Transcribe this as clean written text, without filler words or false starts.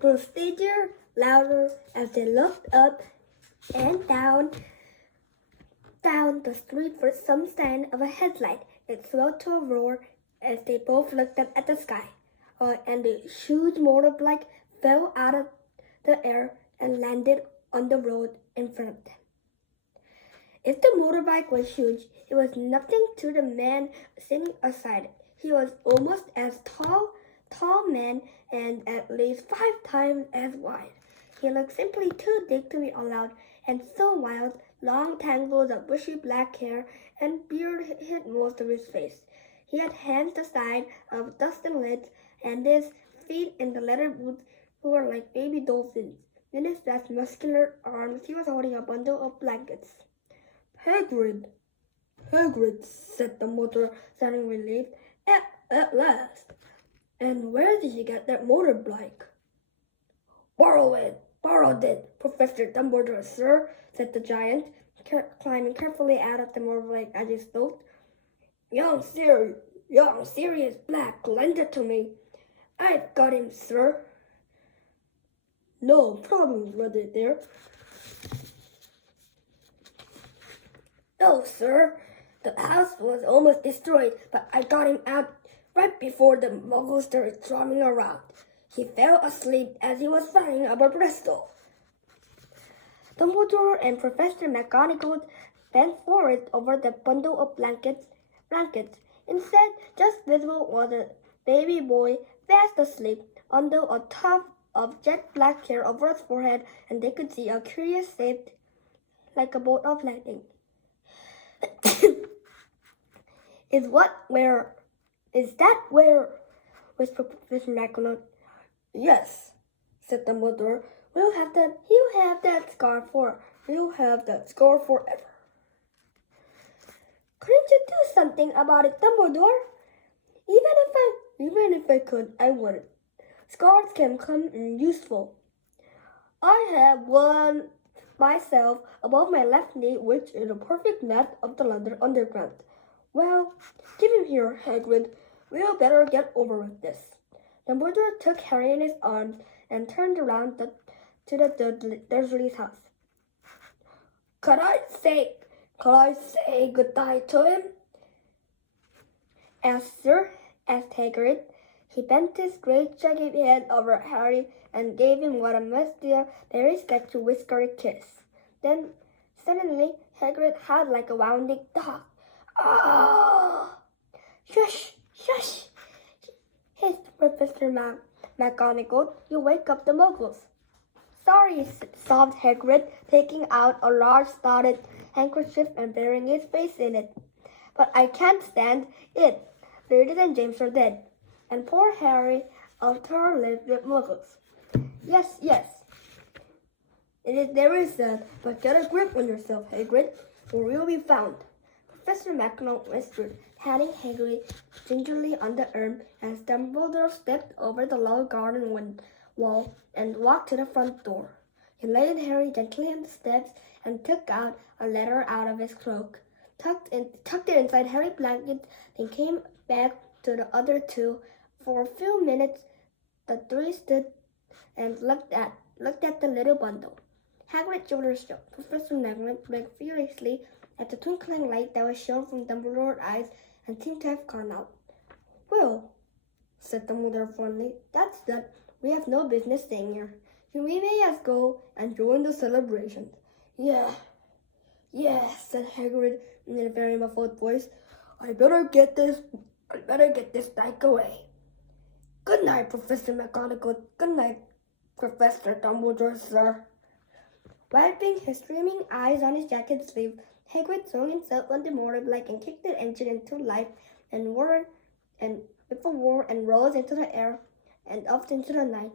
It grew steadier, louder as they looked up and down the street for some sign of a headlight. It swelled to a roar as they both looked up at the sky. And the huge motorbike fell out of the air and landed on the road in front of them. If the motorbike was huge, it was nothing to the man sitting beside it. He was almost as tall man and at least 5 times as wide. He looked simply too big to be allowed, and so wild, long tangles of bushy black hair and beard hid most of his face. He had hands the size of dusty lids, and his feet in the leather boots were like baby dolphins. In his vast muscular arms, he was holding a bundle of blankets. Hagrid, said the motor, sounding relieved. At last. And where did you get that motorbike? Borrowed it, Professor Dumbledore, sir, said the giant, climbing carefully out of the motorbike as he spoke. Young Sirius Black lent it to me. I've got him, sir. No problem, brother there. No, sir. The house was almost destroyed, but I got him out right before the muggles started swarming around. He fell asleep as he was flying over Bristol. Dumbledore and Professor McGonagall bent forward over the bundle of blankets. Instead, just visible was a baby boy fast asleep under a tuft of jet black hair over his forehead, and they could see a curious shape like a bolt of lightning. Is that where? Whispered Professor McGonagall. Yes, said Dumbledore. He'll have that scar forever. Couldn't you do something about it, Dumbledore? Even if I could, I wouldn't. Scars can come in useful. I have one myself above my left knee, which is a perfect net of the London Underground. Well, give him here, Hagrid. We'll better get over with this. Dumbledore took Harry in his arms and turned around to the Dursley's house. Could I say goodbye to him? asked Hagrid. He bent his great shaggy head over Harry and gave him what must be a very special whiskery kiss. Then, suddenly, Hagrid howled like a wounded dog. Ah! Shush! Hissed Professor McGonagall. You wake up the muggles. Sorry, sobbed Hagrid, taking out a large spotted handkerchief and burying his face in it. But I can't stand it. Lily and James are dead, and poor Harry after lived with muggles. Yes. It is very sad, but get a grip on yourself, Hagrid, or you'll be found. Professor McGonagall whispered, patting Hagrid gingerly on the arm as Dumbledore stepped over the low garden wall and walked to the front door. He laid Harry gently on the steps and took out a letter out of his cloak, tucked it inside Harry's blanket, then came back to the other two. For a few minutes, the three stood and looked at the little bundle. Hagrid's shoulders shook. Professor McGonagall blinked furiously at the twinkling light that was shown from Dumbledore's eyes and seemed to have gone out. Well, said Dumbledore fondly, that's that. We have no business staying here. We may as go and join the celebrations. Yeah, said Hagrid in a very muffled voice. I better get this bag away. Good night, Professor McGonagall. Good night, Professor Dumbledore, sir. Wiping his streaming eyes on his jacket sleeve, Hagrid swung himself on the motorbike and kicked the engine into life and rose into the air and off into the night.